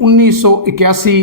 1981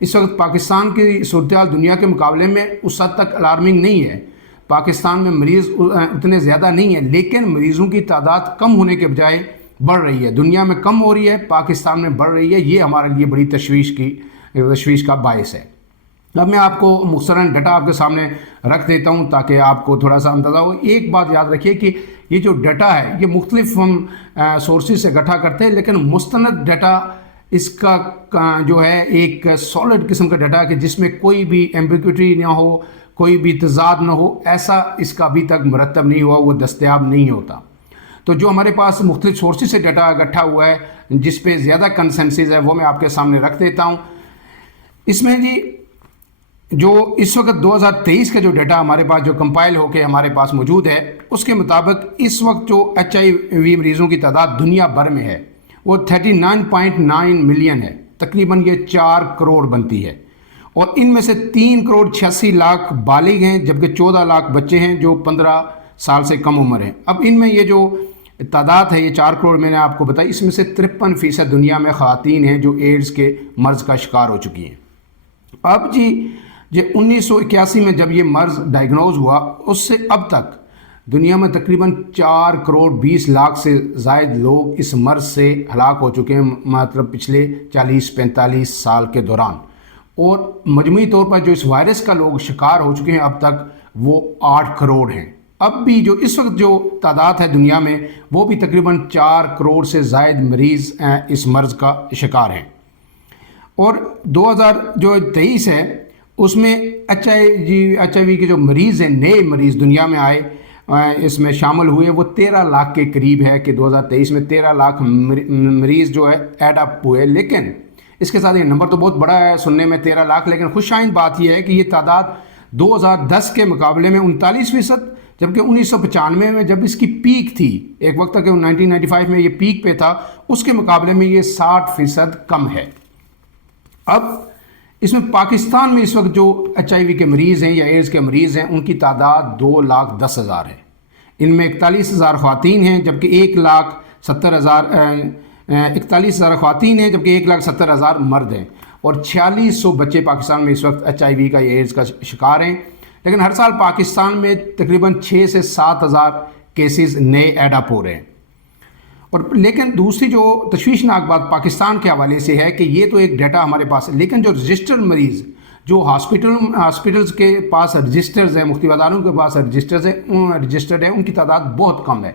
اس وقت پاکستان کی صورتحال دنیا کے مقابلے میں اس حد تک الارمنگ نہیں ہے. پاکستان میں مریض اتنے زیادہ نہیں ہیں، لیکن مریضوں کی تعداد کم ہونے کے بجائے بڑھ رہی ہے. دنیا میں کم ہو رہی ہے، پاکستان میں بڑھ رہی ہے. یہ ہمارے لیے بڑی تشویش کا باعث ہے. اب میں آپ کو مختصراً ڈیٹا آپ کے سامنے رکھ دیتا ہوں تاکہ آپ کو تھوڑا سا اندازہ ہو. ایک بات یاد رکھیے کہ یہ جو ڈیٹا ہے یہ مختلف ہم سورسز سے اکٹھا کرتے ہیں، لیکن مستند ڈیٹا اس کا جو ہے ایک سالڈ قسم کا ڈیٹا ہے کہ جس میں کوئی بھی ایمبیگوٹی نہ ہو، کوئی بھی تضاد نہ ہو. ایسا اس کا ابھی تک مرتب نہیں ہوا، وہ دستیاب نہیں ہوتا. تو جو ہمارے پاس مختلف سورسز سے ڈیٹا اکٹھا ہوا ہے جس پہ زیادہ کنسنسس ہے وہ میں آپ کے سامنے رکھ دیتا ہوں. اس میں جی جو اس وقت 2023 کا جو ڈیٹا ہمارے پاس جو کمپائل ہو کے ہمارے پاس موجود ہے اس کے مطابق اس وقت جو HIV مریضوں کی تعداد دنیا بھر میں ہے وہ 39.9 ملین ہے. تقریباً یہ 4 کروڑ بنتی ہے، اور ان میں سے 3 کروڑ 86 لاکھ بالغ ہیں، جبکہ 14 لاکھ بچے ہیں جو 15 سال سے کم عمر ہیں. اب ان میں یہ جو تعداد ہے یہ 4 کروڑ میں نے آپ کو بتائی، اس میں سے 53% دنیا میں خواتین ہیں جو ایڈز کے مرض کا شکار ہو چکی ہیں. اب جی 1981 میں جب یہ مرض ڈائیگنوز ہوا اس سے اب تک دنیا میں تقریباً 4 کروڑ 20 لاکھ سے زائد لوگ اس مرض سے ہلاک ہو چکے ہیں، مطلب پچھلے 40-45 سال کے دوران. اور مجموعی طور پر جو اس وائرس کا لوگ شکار ہو چکے ہیں اب تک وہ 8 کروڑ ہیں. اب بھی جو اس وقت جو تعداد ہے دنیا میں وہ بھی تقریباً 4 کروڑ سے زائد مریض اس مرض کا شکار ہیں. اور 2023 ہے اس میں HIV کے جو مریض ہیں، نئے مریض دنیا میں آئے اس میں شامل ہوئے وہ 13 لاکھ کے قریب ہے کہ 2023 میں 13 لاکھ مریض جو ہے ایڈ اپ ہوئے. لیکن اس کے ساتھ یہ نمبر تو بہت بڑا ہے سننے میں 13 لاکھ، لیکن خوشائند بات یہ ہے کہ یہ تعداد 2010 کے مقابلے میں 39%، جبکہ 1995 میں جب اس کی پیک تھی، ایک وقت تک 1995 میں یہ پیک پہ تھا، اس کے مقابلے میں یہ 60% کم ہے. اب اس میں پاکستان میں اس وقت جو HIV کے مریض ہیں یا ایڈز کے مریض ہیں ان کی تعداد 2,10,000 ہے. ان میں 41,000 خواتین ہیں جبکہ 1,70,000 خواتین ہیں جبکہ 1,70,000 مرد ہیں، اور 4600 بچے پاکستان میں اس وقت HIV کا یا ایڈز کا شکار ہیں. لیکن ہر سال پاکستان میں تقریباً 6 سے 7,000 کیسز نئے ایڈ اپ ہو رہے ہیں. اور لیکن دوسری جو تشویشناک بات پاکستان کے حوالے سے ہے کہ یہ تو ایک ڈیٹا ہمارے پاس ہے، لیکن جو رجسٹرڈ مریض جو ہاسپٹلز کے پاس رجسٹرز ہیں، مختلف اداروں کے پاس رجسٹرڈ ہیں، ان کی تعداد بہت کم ہے.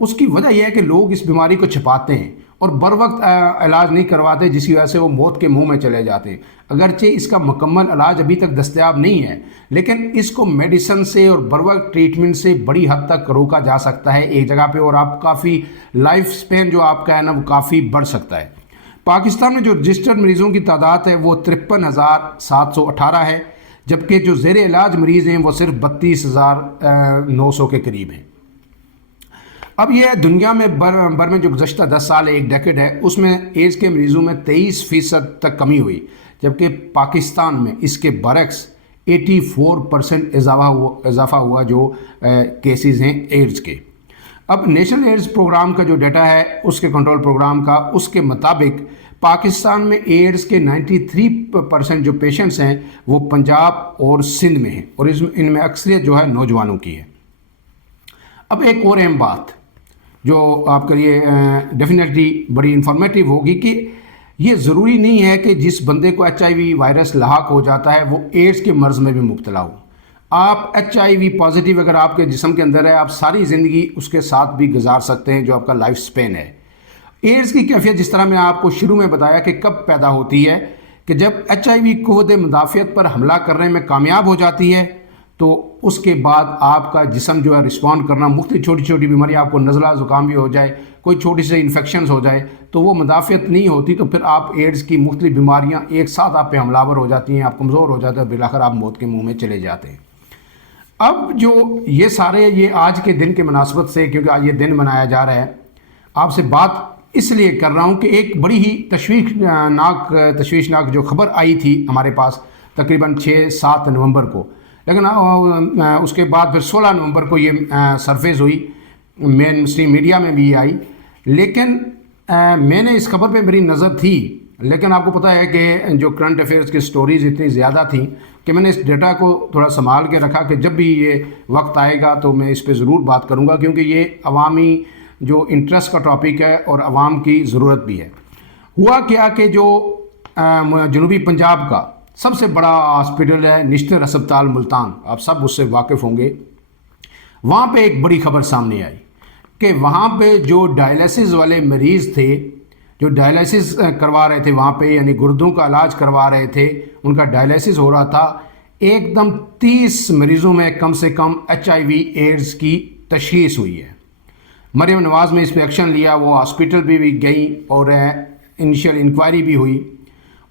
اس کی وجہ یہ ہے کہ لوگ اس بیماری کو چھپاتے ہیں اور بر وقت علاج نہیں کرواتے، جس کی وجہ سے وہ موت کے منہ میں چلے جاتے ہیں. اگرچہ اس کا مکمل علاج ابھی تک دستیاب نہیں ہے، لیکن اس کو میڈیسن سے اور بر وقت ٹریٹمنٹ سے بڑی حد تک روکا جا سکتا ہے ایک جگہ پہ، اور آپ کافی لائف سپین جو آپ کا ہے نا وہ کافی بڑھ سکتا ہے. پاکستان میں جو رجسٹرڈ مریضوں کی تعداد ہے وہ 53,718 ہے، جبکہ جو زیر علاج مریض ہیں وہ صرف 32,900 کے قریب ہیں. اب یہ دنیا میں بر میں جو گزشتہ 10 سال ایک ڈیکیڈ ہے اس میں ایڈز کے مریضوں میں 23% تک کمی ہوئی، جبکہ پاکستان میں اس کے برعکس 84% اضافہ ہوا جو کیسز ہیں ایڈز کے. اب نیشنل ایڈز پروگرام کا جو ڈیٹا ہے اس کے کنٹرول پروگرام کا، اس کے مطابق پاکستان میں ایڈز کے 93% جو پیشنٹس ہیں وہ پنجاب اور سندھ میں ہیں، اور ان میں اکثریت جو ہے نوجوانوں کی ہے. اب ایک اور اہم بات جو آپ کے لیے ڈیفینیٹلی بڑی انفارمیٹیو ہوگی کہ یہ ضروری نہیں ہے کہ جس بندے کو HIV وائرس لاحق ہو جاتا ہے وہ ایڈز کے مرض میں بھی مبتلا ہو. آپ HIV پازیٹیو اگر آپ کے جسم کے اندر ہے آپ ساری زندگی اس کے ساتھ بھی گزار سکتے ہیں جو آپ کا لائف سپین ہے. ایڈز کی کیفیت جس طرح میں آپ کو شروع میں بتایا کہ کب پیدا ہوتی ہے کہ جب HIV قوت مدافعت پر حملہ کرنے میں کامیاب ہو جاتی ہے تو اس کے بعد آپ کا جسم جو ہے رسپونڈ کرنا، مختلف چھوٹی چھوٹی بیماری، آپ کو نزلہ زکام بھی ہو جائے، کوئی چھوٹی سی انفیکشنز ہو جائے تو وہ مدافعت نہیں ہوتی، تو پھر آپ ایڈز کی مختلف بیماریاں ایک ساتھ آپ پہ حملہ آور ہو جاتی ہیں، آپ کمزور ہو جاتے ہیں، بالآخر آپ موت کے منہ میں چلے جاتے ہیں. اب جو یہ سارے یہ آج کے دن کے مناسبت سے، کیونکہ آج یہ دن منایا جا رہا ہے، آپ سے بات اس لیے کر رہا ہوں کہ ایک بڑی ہی تشویشناک جو خبر آئی تھی ہمارے پاس تقریباً 6-7 نومبر کو، لیکن اس کے بعد پھر 16 نومبر کو یہ سرفیس ہوئی، مین اسٹریم میڈیا میں بھی آئی. لیکن میں نے اس خبر پہ میری نظر تھی لیکن آپ کو پتہ ہے کہ جو کرنٹ افیئرس کی سٹوریز اتنی زیادہ تھیں کہ میں نے اس ڈیٹا کو تھوڑا سنبھال کے رکھا کہ جب بھی یہ وقت آئے گا تو میں اس پہ ضرور بات کروں گا، کیونکہ یہ عوامی جو انٹرسٹ کا ٹاپک ہے اور عوام کی ضرورت بھی ہے۔ ہوا کیا کہ جو جنوبی پنجاب کا سب سے بڑا ہاسپٹل ہے نشتر ہسپتال ملتان، آپ سب اس سے واقف ہوں گے، وہاں پہ ایک بڑی خبر سامنے آئی کہ وہاں پہ جو ڈائلیسس والے مریض تھے، جو ڈائلیسس کروا رہے تھے وہاں پہ، یعنی گردوں کا علاج کروا رہے تھے، ان کا ڈائلیسس ہو رہا تھا، ایک دم 30 مریضوں میں کم سے کم HIV ایڈز کی تشخیص ہوئی ہے۔ مریم نواز نے اس پہ ایکشن لیا، وہ ہاسپٹل بھی گئی اور انیشیل انکوائری بھی ہوئی،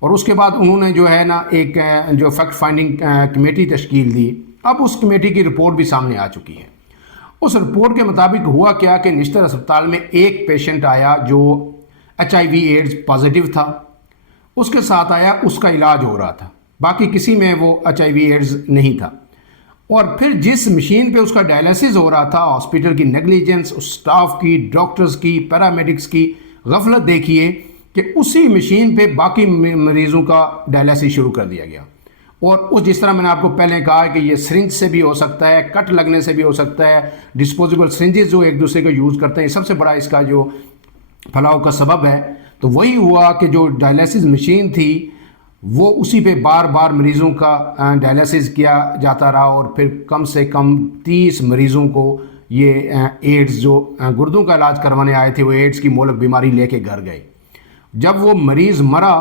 اور اس کے بعد انہوں نے جو ہے نا ایک جو فیکٹ فائنڈنگ کمیٹی تشکیل دی۔ اب اس کمیٹی کی رپورٹ بھی سامنے آ چکی ہے۔ اس رپورٹ کے مطابق ہوا کیا کہ نشتر ہسپتال میں ایک پیشنٹ آیا جو HIV ایڈز پازیٹیو تھا، اس کے ساتھ آیا، اس کا علاج ہو رہا تھا، باقی کسی میں وہ HIV ایڈز نہیں تھا۔ اور پھر جس مشین پہ اس کا ڈائلیسس ہو رہا تھا، ہاسپٹل کی نیگلیجنس، اسٹاف کی، ڈاکٹرز کی، پیرامیڈکس کی غفلت دیکھیے کہ اسی مشین پہ باقی مریضوں کا ڈائلیسس شروع کر دیا گیا۔ اور جس طرح میں نے آپ کو پہلے کہا کہ یہ سرنج سے بھی ہو سکتا ہے، کٹ لگنے سے بھی ہو سکتا ہے، ڈسپوزیبل سرنجز جو ایک دوسرے کو یوز کرتے ہیں، سب سے بڑا اس کا جو پھیلاؤ کا سبب ہے۔ تو وہی ہوا کہ جو ڈائلیسس مشین تھی وہ اسی پہ بار بار مریضوں کا ڈائلیسس کیا جاتا رہا، اور پھر کم سے کم 30 مریضوں کو یہ ایڈز جو گردوں کا علاج کروانے آئے تھے وہ ایڈز کی مہلک بیماری لے کے گھر گئے۔ جب وہ مریض مرا،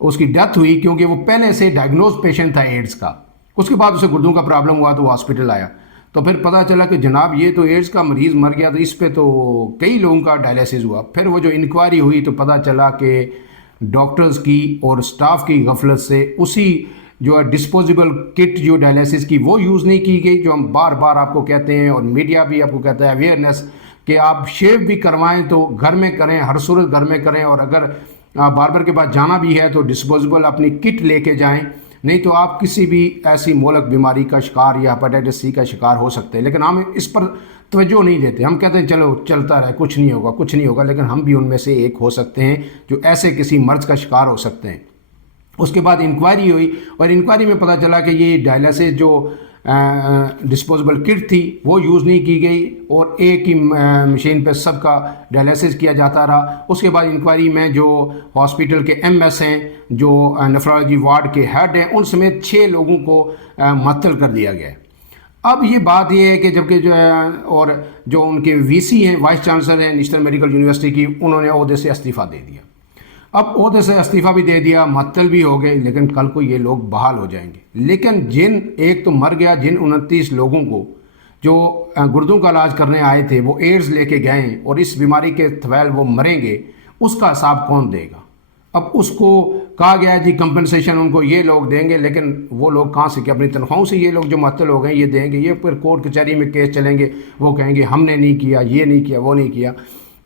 اس کی ڈیتھ ہوئی، کیونکہ وہ پہلے سے ڈائگنوز پیشنٹ تھا ایڈز کا، اس کے بعد اسے گردوں کا پرابلم ہوا تو وہ ہاسپٹل آیا، تو پھر پتہ چلا کہ جناب یہ تو ایڈز کا مریض مر گیا، تو اس پہ تو کئی لوگوں کا ڈائلیسس ہوا۔ پھر وہ جو انکوائری ہوئی تو پتہ چلا کہ ڈاکٹرز کی اور سٹاف کی غفلت سے اسی جو ڈسپوزیبل کٹ جو ڈائلیسس کی وہ یوز نہیں کی گئی، جو ہم بار بار آپ کو کہتے ہیں اور میڈیا بھی آپ کو کہتا ہے اویئرنیس کہ آپ شیو بھی کروائیں تو گھر میں کریں، ہر صورت گھر میں کریں، اور اگر باربر کے پاس جانا بھی ہے تو ڈسپوزیبل اپنی کٹ لے کے جائیں، نہیں تو آپ کسی بھی ایسی مہلک بیماری کا شکار یا ہیپاٹائٹس C کا شکار ہو سکتے ہیں۔ لیکن ہم اس پر توجہ نہیں دیتے، ہم کہتے ہیں چلو چلتا رہے، کچھ نہیں ہوگا، کچھ نہیں ہوگا، لیکن ہم بھی ان میں سے ایک ہو سکتے ہیں جو ایسے کسی مرض کا شکار ہو سکتے ہیں۔ اس کے بعد انکوائری ہوئی، اور انکوائری میں پتہ چلا کہ یہ ڈائلیسس جو ڈسپوزیبل کٹ تھی وہ یوز نہیں کی گئی، اور ایک ہی مشین پہ سب کا ڈائلیسس کیا جاتا رہا۔ اس کے بعد انکوائری میں جو ہاسپٹل کے MS ہیں، جو نیفرولوجی وارڈ کے ہیڈ ہیں، ان سمیت 6 لوگوں کو معطل کر دیا گیا ہے۔ اب یہ بات یہ ہے کہ جبکہ جو ان کے VC ہیں، وائس چانسلر ہیں نشتر میڈیکل یونیورسٹی کی، انہوں نے عہدے سے استعفیٰ دے دیا۔ اب عہدے سے استعفیٰ بھی دے دیا، معطل بھی ہو گئے، لیکن کل کو یہ لوگ بحال ہو جائیں گے۔ لیکن ایک تو مر گیا، جن 29 لوگوں کو جو گردوں کا علاج کرنے آئے تھے وہ ایڈز لے کے گئے اور اس بیماری کے طویل وہ مریں گے، اس کا حساب کون دے گا؟ اب اس کو کہا گیا جی کمپنسیشن ان کو یہ لوگ دیں گے، لیکن وہ لوگ کہاں سے کہ اپنی تنخواہوں سے یہ لوگ جو معطل ہو گئے یہ دیں گے؟ یہ پھر کورٹ کچہری میں کیس چلیں گے، وہ کہیں گے ہم نے نہیں کیا، یہ نہیں کیا، وہ نہیں کیا۔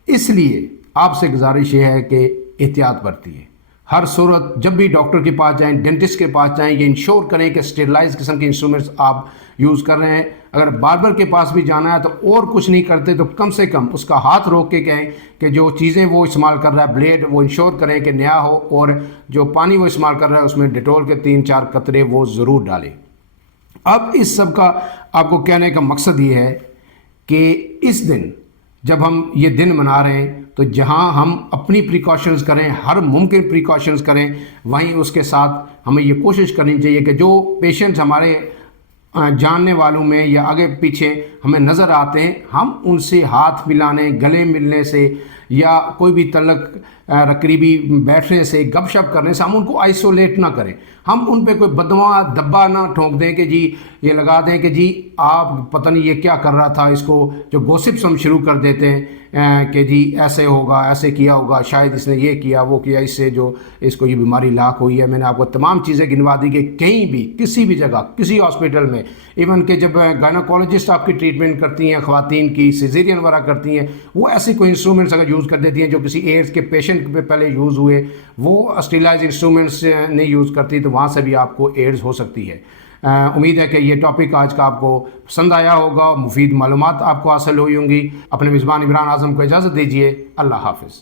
اس لیے آپ سے گزارش یہ ہے کہ احتیاط برتیے، ہر صورت جب بھی ڈاکٹر کے پاس جائیں، ڈینٹسٹ کے پاس جائیں، یہ انشور کریں کہ اسٹیرلائز قسم کے انسٹرومنٹس آپ یوز کر رہے ہیں۔ اگر باربر کے پاس بھی جانا ہے تو اور کچھ نہیں کرتے تو کم سے کم اس کا ہاتھ روک کے کہیں کہ جو چیزیں وہ استعمال کر رہا ہے، بلیڈ، وہ انشور کریں کہ نیا ہو، اور جو پانی وہ استعمال کر رہا ہے اس میں ڈیٹول کے 3-4 قطرے وہ ضرور ڈالیں۔ اب اس سب کا آپ کو کہنے کا مقصد یہ ہے کہ اس دن جب ہم یہ دن منا رہے ہیں تو جہاں ہم اپنی پریکاشنز کریں، ہر ممکن پریکاشنز کریں، وہیں اس کے ساتھ ہمیں یہ کوشش کرنی چاہیے کہ جو پیشنٹس ہمارے جاننے والوں میں یا آگے پیچھے ہمیں نظر آتے ہیں، ہم ان سے ہاتھ ملانے، گلے ملنے سے یا کوئی بھی تعلق قریبی بیٹھنے سے، گپ شپ کرنے سے ہم ان کو آئسولیٹ نہ کریں۔ ہم ان پہ کوئی بدواں دبا نہ ٹھونک دیں کہ جی یہ لگا دیں کہ جی آپ پتہ نہیں یہ کیا کر رہا تھا، اس کو جو گوسپس ہم شروع کر دیتے ہیں کہ جی ایسے ہوگا، ایسے کیا ہوگا، شاید اس نے یہ کیا وہ کیا، اس سے جو اس کو یہ بیماری لاحق ہوئی ہے۔ میں نے آپ کو تمام چیزیں گنوا دی کہ کہیں بھی کسی بھی جگہ کسی ہاسپٹل میں، ایون کہ جب گائنوکالوجسٹ آپ کی ٹریٹمنٹ کرتی ہیں، خواتین کی سیزیرین وغیرہ کرتی ہیں، وہ ایسے کوئی انسٹرومنٹس اگر یوز کر دیتی ہیں جو کسی ایڈز کے پیشنٹ پہ پہلے یوز ہوئے، وہ اسٹیلائز انسٹرومنٹس نہیں یوز کرتی، تو وہاں سے بھی آپ کو ایڈز ہو سکتی ہے۔ امید ہے کہ یہ ٹاپک آج کا آپ کو پسند آیا ہوگا، مفید معلومات آپ کو حاصل ہوئی ہوں گی۔ اپنے میزبان عمران اعظم کو اجازت دیجیے، اللہ حافظ۔